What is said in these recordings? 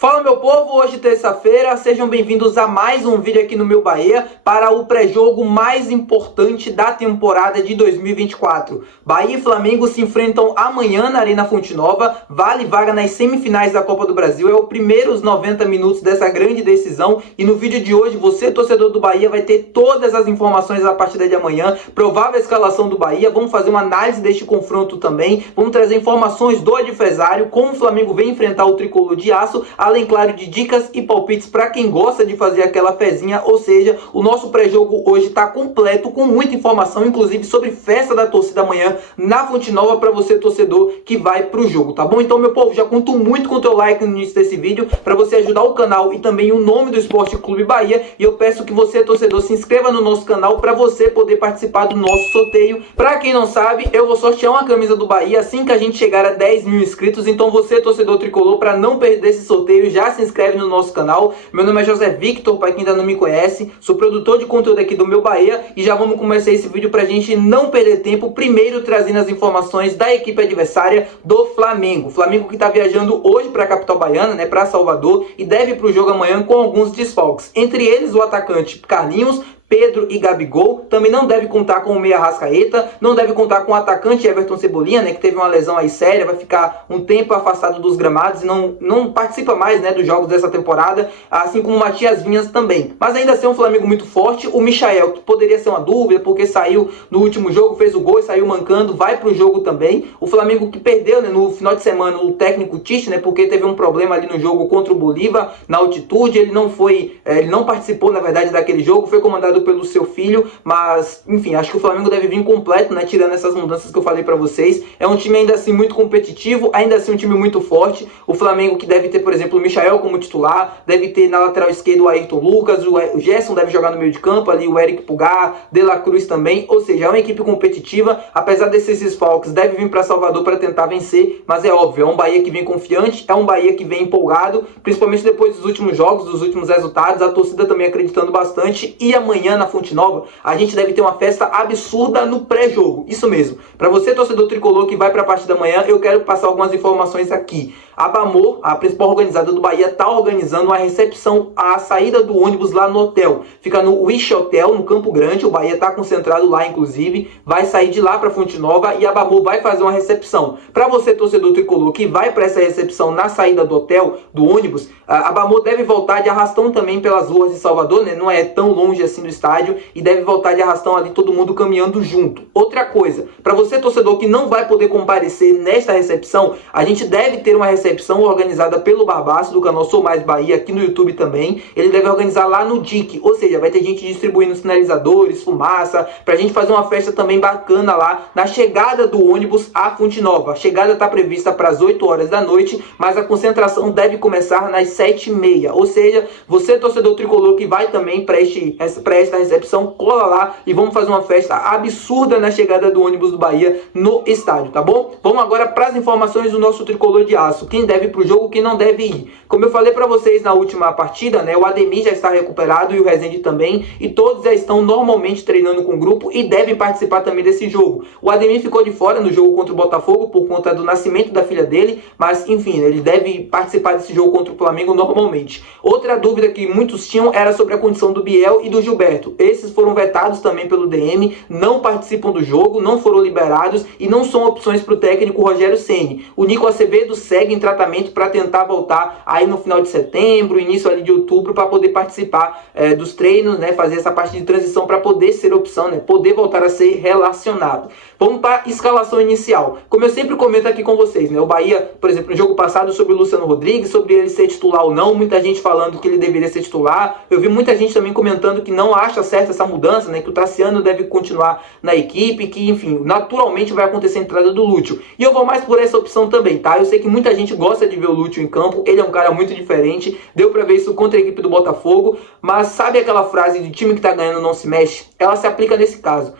Fala meu povo, hoje terça-feira, sejam bem-vindos a mais um vídeo aqui no meu Bahia para o pré-jogo mais importante da temporada de 2024. Bahia e Flamengo se enfrentam amanhã na Arena Fonte Nova, vale vaga nas semifinais da Copa do Brasil, é o primeiros 90 minutos dessa grande decisão e no vídeo de hoje você, torcedor do Bahia, vai ter todas as informações da partida de amanhã, provável escalação do Bahia, vamos fazer uma análise deste confronto também, vamos trazer informações do adversário, como o Flamengo vem enfrentar o Tricolor de Aço, além, claro, de dicas e palpites para quem gosta de fazer aquela fezinha, ou seja, o nosso pré-jogo hoje está completo, com muita informação, inclusive sobre festa da torcida amanhã na Fonte Nova para você, torcedor, que vai pro jogo, tá bom? Então, meu povo, já conto muito com o teu like no início desse vídeo, para você ajudar o canal e também o nome do Esporte Clube Bahia, e eu peço que você, torcedor, se inscreva no nosso canal para você poder participar do nosso sorteio. Para quem não sabe, eu vou sortear uma camisa do Bahia assim que a gente chegar a 10 mil inscritos, então você, torcedor tricolor, para não perder esse sorteio, já se inscreve no nosso canal. Meu nome é José Victor, para quem ainda não me conhece, sou produtor de conteúdo aqui do meu Bahia e já vamos começar esse vídeo pra gente não perder tempo, primeiro trazendo as informações da equipe adversária do Flamengo. Flamengo que está viajando hoje para a capital baiana, né, para Salvador, e deve ir para o jogo amanhã com alguns desfalques, entre eles o atacante Carlinhos, Pedro e Gabigol, também não deve contar com o meia Arrascaeta, não deve contar com o atacante Everton Cebolinha, né, que teve uma lesão aí séria, vai ficar um tempo afastado dos gramados e não participa mais, né, dos jogos dessa temporada, assim como o Matias Vinhas também. Mas ainda assim é um Flamengo muito forte, o Michael, que poderia ser uma dúvida, porque saiu no último jogo, fez o gol e saiu mancando, vai pro jogo também. O Flamengo que perdeu, né, no final de semana o técnico Tite, né, porque teve um problema ali no jogo contra o Bolívar, na altitude, ele não participou, na verdade, daquele jogo, foi comandado pelo seu filho, mas enfim, acho que o Flamengo deve vir completo, né, tirando essas mudanças que eu falei pra vocês. É um time ainda assim muito competitivo, ainda assim um time muito forte. O Flamengo que deve ter, por exemplo, o Michael como titular, deve ter na lateral esquerda o Ayrton Lucas, o Gerson deve jogar no meio de campo, ali o Eric Pulgar, De La Cruz também, ou seja, é uma equipe competitiva, apesar desses desfalques, deve vir para Salvador para tentar vencer, mas é óbvio, é um Bahia que vem confiante, é um Bahia que vem empolgado, principalmente depois dos últimos jogos, dos últimos resultados, a torcida também acreditando bastante, e amanhã na Fonte Nova, a gente deve ter uma festa absurda no pré-jogo, isso mesmo. Para você, torcedor tricolor que vai para a partida da manhã, eu quero passar algumas informações aqui. A Bamor, a principal organizada do Bahia, está organizando uma recepção à saída do ônibus lá no hotel. Fica no Wish Hotel, no Campo Grande, o Bahia está concentrado lá, inclusive, vai sair de lá para Fonte Nova e a Bamor vai fazer uma recepção. Para você, torcedor tricolor, que vai para essa recepção na saída do hotel, do ônibus, a Bamor deve voltar de arrastão também pelas ruas de Salvador, né? Não é tão longe assim do estádio, e deve voltar de arrastão ali, todo mundo caminhando junto. Outra coisa, para você, torcedor, que não vai poder comparecer nesta recepção, a gente deve ter uma recepção organizada pelo Barbaço, do canal Sou Mais Bahia, aqui no YouTube também. Ele deve organizar lá no DIC, ou seja, vai ter gente distribuindo sinalizadores, fumaça, pra gente fazer uma festa também bacana lá, na chegada do ônibus à Fonte Nova. A chegada está prevista para as 8 horas da noite, mas a concentração deve começar nas 7h30, ou seja, você, torcedor tricolor, que vai também para esta recepção, cola lá e vamos fazer uma festa absurda na chegada do ônibus do Bahia no estádio, tá bom? Vamos agora para as informações do nosso Tricolor de Aço, quem deve ir pro jogo, quem não deve ir. Como eu falei para vocês na última partida, né, o Ademir já está recuperado e o Rezende também, e todos já estão normalmente treinando com o grupo e devem participar também desse jogo. O Ademir ficou de fora no jogo contra o Botafogo por conta do nascimento da filha dele, mas enfim, ele deve participar desse jogo contra o Flamengo normalmente. Outra dúvida que muitos tinham era sobre a condição do Biel e do Gilberto. Esses foram vetados também pelo DM, não participam do jogo, não foram liberados e não são opções para o técnico Rogério Ceni. O Nico Acevedo segue em tratamento para tentar voltar aí no final de setembro, início ali de outubro, para poder participar dos treinos, né, fazer essa parte de transição para poder ser opção, né, poder voltar a ser relacionado. Vamos para a escalação inicial. Como eu sempre comento aqui com vocês, né, o Bahia, por exemplo, no jogo passado sobre o Luciano Rodrigues, sobre ele ser titular ou não, muita gente falando que ele deveria ser titular. Eu vi muita gente também comentando que não acha certa essa mudança, né, que o Tassiano deve continuar na equipe, que enfim, naturalmente vai acontecer a entrada do Lúcio. E eu vou mais por essa opção também, tá? Eu sei que muita gente gosta de ver o Lúcio em campo, ele é um cara muito diferente, deu pra ver isso contra a equipe do Botafogo, mas sabe aquela frase de time que tá ganhando não se mexe? Ela se aplica nesse caso.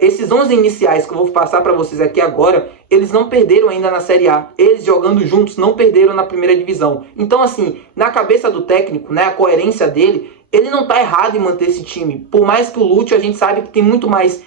Esses 11 iniciais que eu vou passar para vocês aqui agora, eles não perderam ainda na Série A. Eles jogando juntos não perderam na primeira divisão. Então assim, na cabeça do técnico, né, a coerência dele, ele não tá errado em manter esse time. Por mais que o Lúcio, a gente sabe que tem muito mais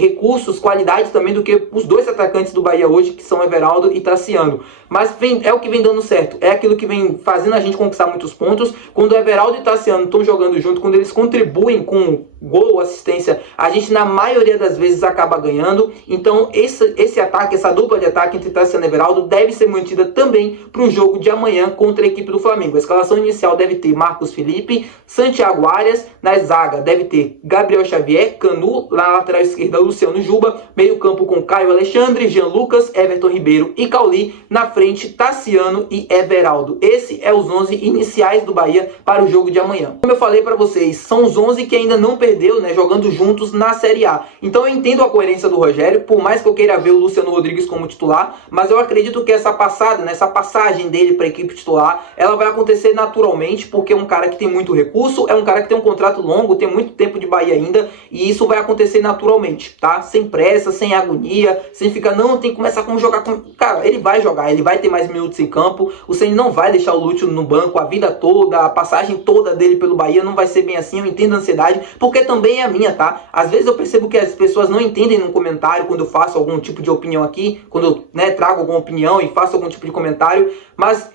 recursos, qualidade também do que os dois atacantes do Bahia hoje, que são Everaldo e Tassiano. Mas é o que vem dando certo, é aquilo que vem fazendo a gente conquistar muitos pontos. Quando o Everaldo e Tassiano estão jogando junto, quando eles contribuem com gol, assistência, a gente na maioria das vezes acaba ganhando. Então esse ataque, essa dupla de ataque entre Tassiano e Everaldo deve ser mantida também para o jogo de amanhã contra a equipe do Flamengo. A escalação inicial deve ter Marcos Felipe, Santiago Arias, na zaga deve ter Gabriel Xavier, Canu, na lateral esquerda Luciano Juba, meio campo com Caio Alexandre, Jean Lucas, Everton Ribeiro e Cauli, na frente Tassiano e Everaldo. Esse é os 11 iniciais do Bahia para o jogo de amanhã. Como eu falei para vocês, são os 11 que ainda não perdeu, né, jogando juntos na Série A. Então eu entendo a coerência do Rogério, por mais que eu queira ver o Luciano Rodrigues como titular, mas eu acredito que essa passada, né, essa passagem dele para a equipe titular, ela vai acontecer naturalmente, porque é um cara que tem muito recurso, é um cara que tem um contrato longo, tem muito tempo de Bahia ainda, e isso vai acontecer naturalmente, tá? Sem pressa, sem agonia, sem ficar, não, tem que começar a jogar com... Cara, ele vai jogar, ele vai ter mais minutos em campo, o Ceni não vai deixar o Lúcio no banco a vida toda, a passagem toda dele pelo Bahia não vai ser bem assim, eu entendo a ansiedade, porque também é a minha, tá? Às vezes eu percebo que as pessoas não entendem no comentário quando eu faço algum tipo de opinião aqui, quando eu, né, trago alguma opinião e faço algum tipo de comentário, mas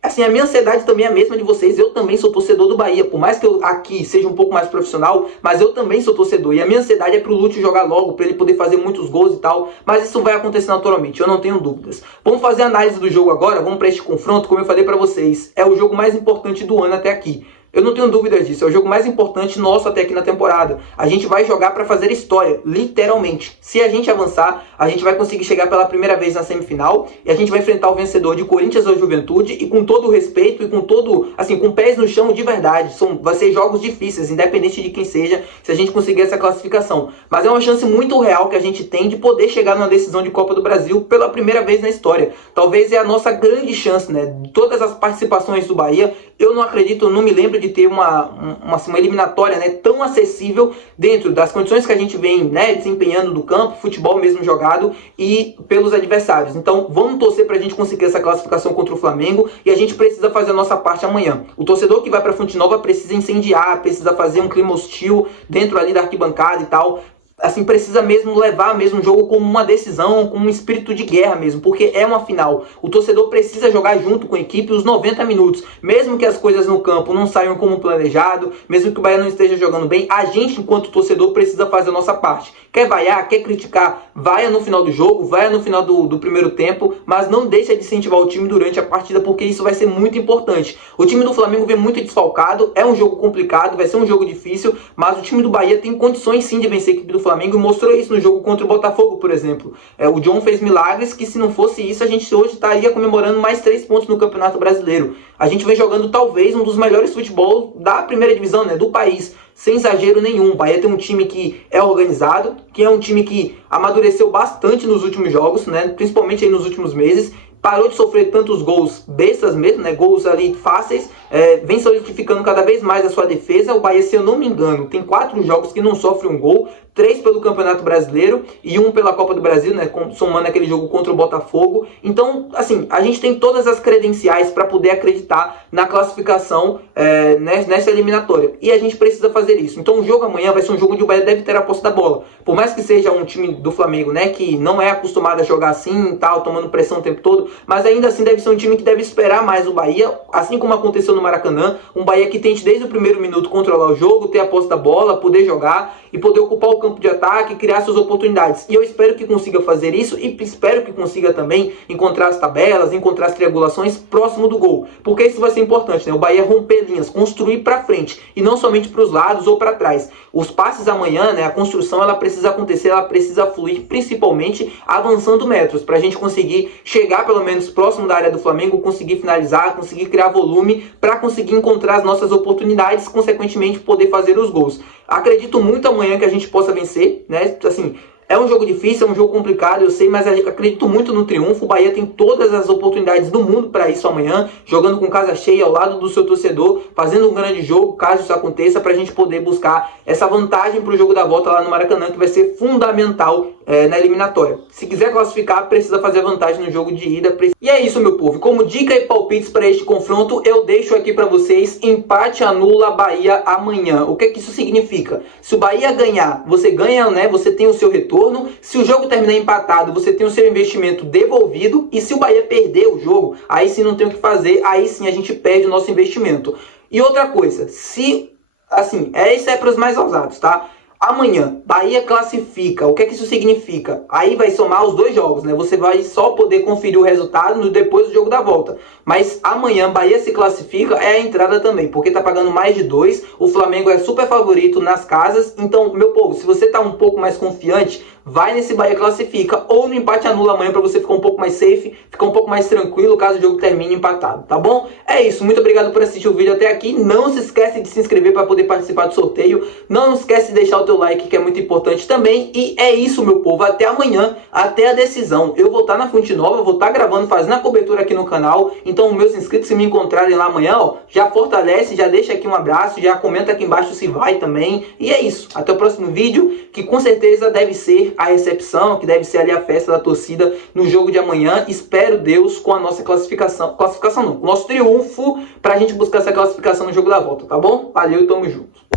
assim, a minha ansiedade também é a mesma de vocês. Eu também sou torcedor do Bahia, por mais que eu aqui seja um pouco mais profissional, mas eu também sou torcedor, e a minha ansiedade é pro Lúcio jogar logo, para ele poder fazer muitos gols e tal, mas isso vai acontecer naturalmente, eu não tenho dúvidas. Vamos fazer a análise do jogo agora, vamos para este confronto. Como eu falei para vocês, é o jogo mais importante do ano até aqui. Eu não tenho dúvidas disso, é o jogo mais importante nosso até aqui na temporada. A gente vai jogar para fazer história, literalmente. Se a gente avançar, a gente vai conseguir chegar pela primeira vez na semifinal e a gente vai enfrentar o vencedor de Corinthians ou Juventude, e com todo o respeito e com todo, assim, com pés no chão de verdade. Vai ser jogos difíceis, independente de quem seja, se a gente conseguir essa classificação. Mas é uma chance muito real que a gente tem de poder chegar numa decisão de Copa do Brasil pela primeira vez na história. Talvez é a nossa grande chance, né? De todas as participações do Bahia, eu não acredito, eu não me lembro de ter uma eliminatória, né, tão acessível dentro das condições que a gente vem, né, desempenhando do campo, futebol mesmo jogado, e pelos adversários. Então vamos torcer para a gente conseguir essa classificação contra o Flamengo, e a gente precisa fazer a nossa parte amanhã. O torcedor que vai para Fonte Nova precisa incendiar, precisa fazer um clima hostil dentro ali da arquibancada e tal. Assim, precisa mesmo levar mesmo o jogo como uma decisão, com um espírito de guerra mesmo, porque é uma final. O torcedor precisa jogar junto com a equipe os 90 minutos, mesmo que as coisas no campo não saiam como planejado, mesmo que o Bahia não esteja jogando bem, a gente, enquanto torcedor, precisa fazer a nossa parte. Quer vaiar, quer criticar, vaia no final do jogo, vaia no final do primeiro tempo, mas não deixa de incentivar o time durante a partida, porque isso vai ser muito importante. O time do Flamengo vem muito desfalcado, é um jogo complicado, vai ser um jogo difícil, mas o time do Bahia tem condições sim de vencer a equipe do Flamengo, e mostrou isso no jogo contra o Botafogo, por exemplo. O John fez milagres que, se não fosse isso, a gente hoje estaria comemorando mais 3 pontos no Campeonato Brasileiro. A gente vem jogando talvez um dos melhores futebol da primeira divisão, né, do país, sem exagero nenhum. O Bahia tem um time que é organizado, que é um time que amadureceu bastante nos últimos jogos, né, principalmente aí nos últimos meses. Parou de sofrer tantos gols bestas mesmo, né? Gols ali fáceis, vem solidificando cada vez mais a sua defesa. O Bahia, se eu não me engano, tem 4 jogos que não sofre um gol, 3 pelo Campeonato Brasileiro e 1 pela Copa do Brasil, né? Somando aquele jogo contra o Botafogo. Então, assim, a gente tem todas as credenciais para poder acreditar na classificação nessa eliminatória. E a gente precisa fazer isso. Então, o jogo amanhã vai ser um jogo onde o Bahia deve ter a posse da bola. Por mais que seja um time do Flamengo, né, que não é acostumado a jogar assim e tal, tomando pressão o tempo todo, mas ainda assim deve ser um time que deve esperar mais o Bahia, assim como aconteceu no Maracanã. Um Bahia que tente desde o primeiro minuto controlar o jogo, ter a posse da bola, poder jogar e poder ocupar o campo de ataque e criar suas oportunidades. E eu espero que consiga fazer isso, e espero que consiga também encontrar as tabelas, encontrar as triangulações próximo do gol, porque isso vai ser importante, né? O Bahia romper linhas, construir para frente e não somente para os lados ou para trás. Os passes amanhã, né, a construção, ela precisa acontecer, ela precisa fluir, principalmente avançando metros, para a gente conseguir chegar pelo menos próximo da área do Flamengo, conseguir finalizar, conseguir criar volume, para conseguir encontrar as nossas oportunidades, consequentemente poder fazer os gols. Acredito muito amanhã que a gente possa vencer, né? Assim, é um jogo difícil, é um jogo complicado, eu sei, mas acredito muito no triunfo. O Bahia tem todas as oportunidades do mundo para isso amanhã, jogando com casa cheia ao lado do seu torcedor, fazendo um grande jogo, caso isso aconteça, para a gente poder buscar essa vantagem para o jogo da volta lá no Maracanã, que vai ser fundamental na eliminatória. Se quiser classificar, precisa fazer a vantagem no jogo de ida. E é isso, meu povo. Como dica e palpites para este confronto, eu deixo aqui para vocês: empate anula Bahia amanhã. O que é que isso significa? Se o Bahia ganhar, você ganha, né? Você tem o seu retorno. Se o jogo terminar empatado, você tem o seu investimento devolvido. E se o Bahia perder o jogo, aí sim não tem o que fazer. Aí sim a gente perde o nosso investimento. E outra coisa, se... assim, isso é para os mais ousados, tá? Amanhã, Bahia classifica. O que é que isso significa? Aí vai somar os dois jogos, né? Você vai só poder conferir o resultado depois do jogo da volta. Mas amanhã, Bahia se classifica, é a entrada também, porque tá pagando mais de 2. O Flamengo é super favorito nas casas. Então, meu povo, se você tá um pouco mais confiante, vai nesse Bahia classifica ou no empate anula amanhã para você ficar um pouco mais safe, ficar um pouco mais tranquilo caso o jogo termine empatado, tá bom? É isso, muito obrigado por assistir o vídeo até aqui. Não se esquece de se inscrever para poder participar do sorteio. Não esquece de deixar o teu like, que é muito importante também. E é isso, meu povo, até amanhã, até a decisão. Eu vou estar na Fonte Nova, vou estar gravando, fazendo a cobertura aqui no canal. Então, meus inscritos, se me encontrarem lá amanhã, ó, já fortalece, já deixa aqui um abraço, já comenta aqui embaixo se vai também. E é isso, até o próximo vídeo, que com certeza deve ser a recepção, que deve ser ali a festa da torcida no jogo de amanhã. Espero Deus com a nossa classificação não, nosso triunfo, pra gente buscar essa classificação no jogo da volta, tá bom? Valeu, tamo junto.